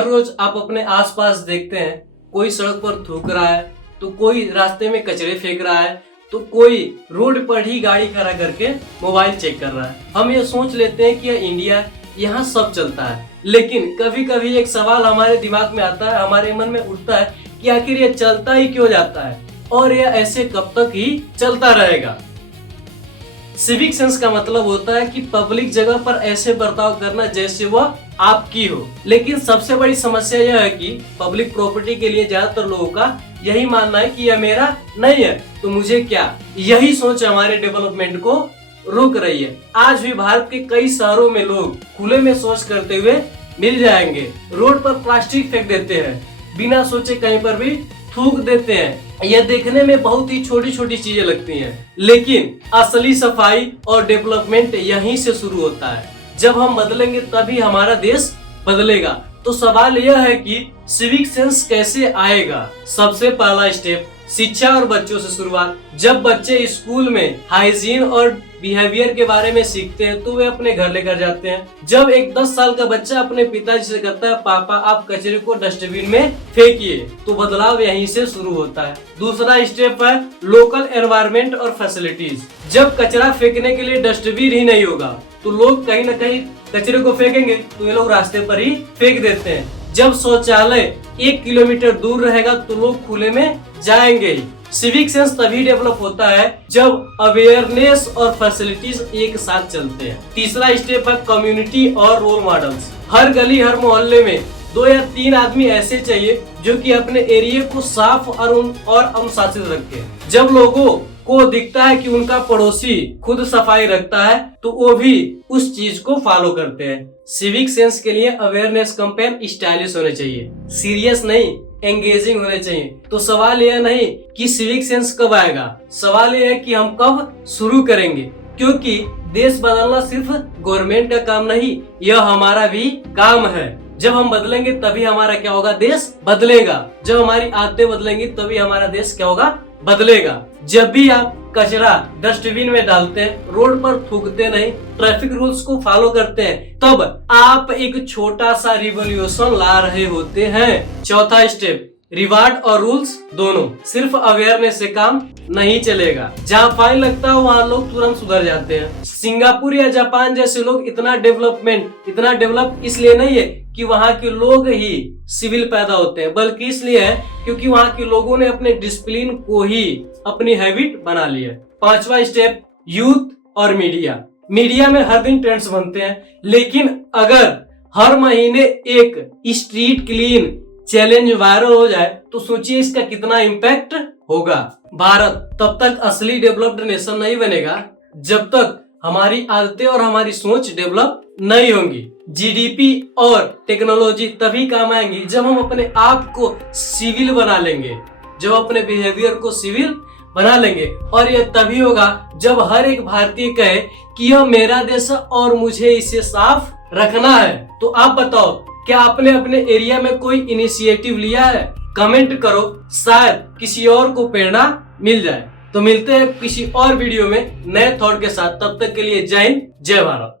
हर रोज आप अपने आसपास देखते हैं, कोई सड़क पर थूक रहा है, तो कोई रास्ते में कचरे फेंक रहा है, तो कोई रोड पर ही गाड़ी खड़ा करके मोबाइल चेक कर रहा है। हम ये सोच लेते हैं कि यह इंडिया है, यहाँ सब चलता है। लेकिन कभी कभी एक सवाल हमारे दिमाग में आता है, हमारे मन में उठता है कि आखिर ये चलता ही क्यों जाता है और यह ऐसे कब तक ही चलता रहेगा। सिविक सेंस का मतलब होता है कि पब्लिक जगह पर ऐसे बर्ताव करना जैसे वह आपकी हो। लेकिन सबसे बड़ी समस्या यह है कि पब्लिक प्रॉपर्टी के लिए ज्यादातर लोगों का यही मानना है कि यह मेरा नहीं है तो मुझे क्या। यही सोच हमारे डेवलपमेंट को रोक रही है। आज भी भारत के कई शहरों में लोग खुले में शौच करते हुए मिल जाएंगे, रोड पर प्लास्टिक फेंक देते हैं, बिना सोचे कहीं पर भी थूक देते हैं। यह देखने में बहुत ही छोटी छोटी चीजें लगती हैं, लेकिन असली सफाई और डेवलपमेंट यहीं से शुरू होता है। जब हम बदलेंगे तभी हमारा देश बदलेगा। तो सवाल यह है कि सिविक सेंस कैसे आएगा। सबसे पहला स्टेप शिक्षा और बच्चों से शुरुआत। जब बच्चे स्कूल में हाइजीन और बिहेवियर के बारे में सीखते हैं तो वे अपने घर लेकर जाते हैं। जब एक 10 साल का बच्चा अपने पिताजी से कहता है, पापा आप कचरे को डस्टबिन में फेंकिए, तो बदलाव यहीं से शुरू होता है। दूसरा स्टेप है लोकल एनवायरनमेंट और फैसिलिटीज। जब कचरा फेंकने के लिए डस्टबिन ही नहीं होगा तो लोग कहीं न कहीं कचरे को फेंकेंगे, तो ये लोग रास्ते पर ही फेंक देते हैं। जब शौचालय 1 किलोमीटर दूर रहेगा तो लोग खुले में जाएंगे ही। सिविक सेंस तभी डेवलप होता है जब अवेयरनेस और फैसिलिटीज एक साथ चलते हैं। तीसरा स्टेप है कम्युनिटी और रोल मॉडल्स। हर गली हर मोहल्ले में 2 या 3 आदमी ऐसे चाहिए जो कि अपने एरिया को साफ और अनुशासित रखे। जब लोगों को दिखता है कि उनका पड़ोसी खुद सफाई रखता है तो वो भी उस चीज को फॉलो करते हैं। सिविक सेंस के लिए अवेयरनेस कैंपेन स्टाइलिश होने चाहिए, सीरियस नहीं, एंगेजिंग होने चाहिए। तो सवाल यह नहीं कि सिविक सेंस कब आएगा, सवाल यह है कि हम कब शुरू करेंगे। क्योंकि देश बदलना सिर्फ गवर्नमेंट का काम नहीं, यह हमारा भी काम है। जब हम बदलेंगे तभी हमारा क्या होगा, देश बदलेगा। जब हमारी आदतें बदलेंगी तभी हमारा देश क्या होगा, बदलेगा। जब भी आप कचरा डस्टबिन में डालते हैं, रोड पर थूकते नहीं, ट्रैफिक रूल्स को फॉलो करते हैं, तब आप एक छोटा सा रिवॉल्यूशन ला रहे होते हैं। चौथा स्टेप रिवार्ड और रूल्स दोनों। सिर्फ अवेयरनेस से काम नहीं चलेगा। जहाँ फाइन लगता है वहाँ लोग तुरंत सुधर जाते हैं। सिंगापुर या जापान जैसे लोग इतना डेवलप इसलिए नहीं है कि वहाँ के लोग ही सिविल पैदा होते हैं, बल्कि इसलिए है क्योंकि वहाँ के लोगों ने अपने डिसिप्लिन को ही अपनी हैबिट बना लिया। पांचवा स्टेप यूथ और मीडिया। मीडिया में हर दिन ट्रेंड्स बनते हैं, लेकिन अगर हर महीने एक स्ट्रीट क्लीन चैलेंज वायरल हो जाए तो सोचिए इसका कितना इम्पैक्ट होगा। भारत तब तक असली डेवलप्ड नेशन नहीं बनेगा जब तक हमारी आदतें और हमारी सोच डेवलप नहीं होंगी। जीडीपी और टेक्नोलॉजी तभी काम आएंगी जब हम अपने आप को सिविल बना लेंगे, जब अपने बिहेवियर को सिविल बना लेंगे। और यह तभी होगा जब हर एक भारतीय कहे कि यह मेरा देश है और मुझे इसे साफ रखना है। तो आप बताओ, क्या आपने अपने एरिया में कोई इनिशिएटिव लिया है? कमेंट करो, शायद किसी और को प्रेरणा मिल जाए। तो मिलते हैं किसी और वीडियो में नए थॉट के साथ। तब तक के लिए जय हिंद, जय भारत।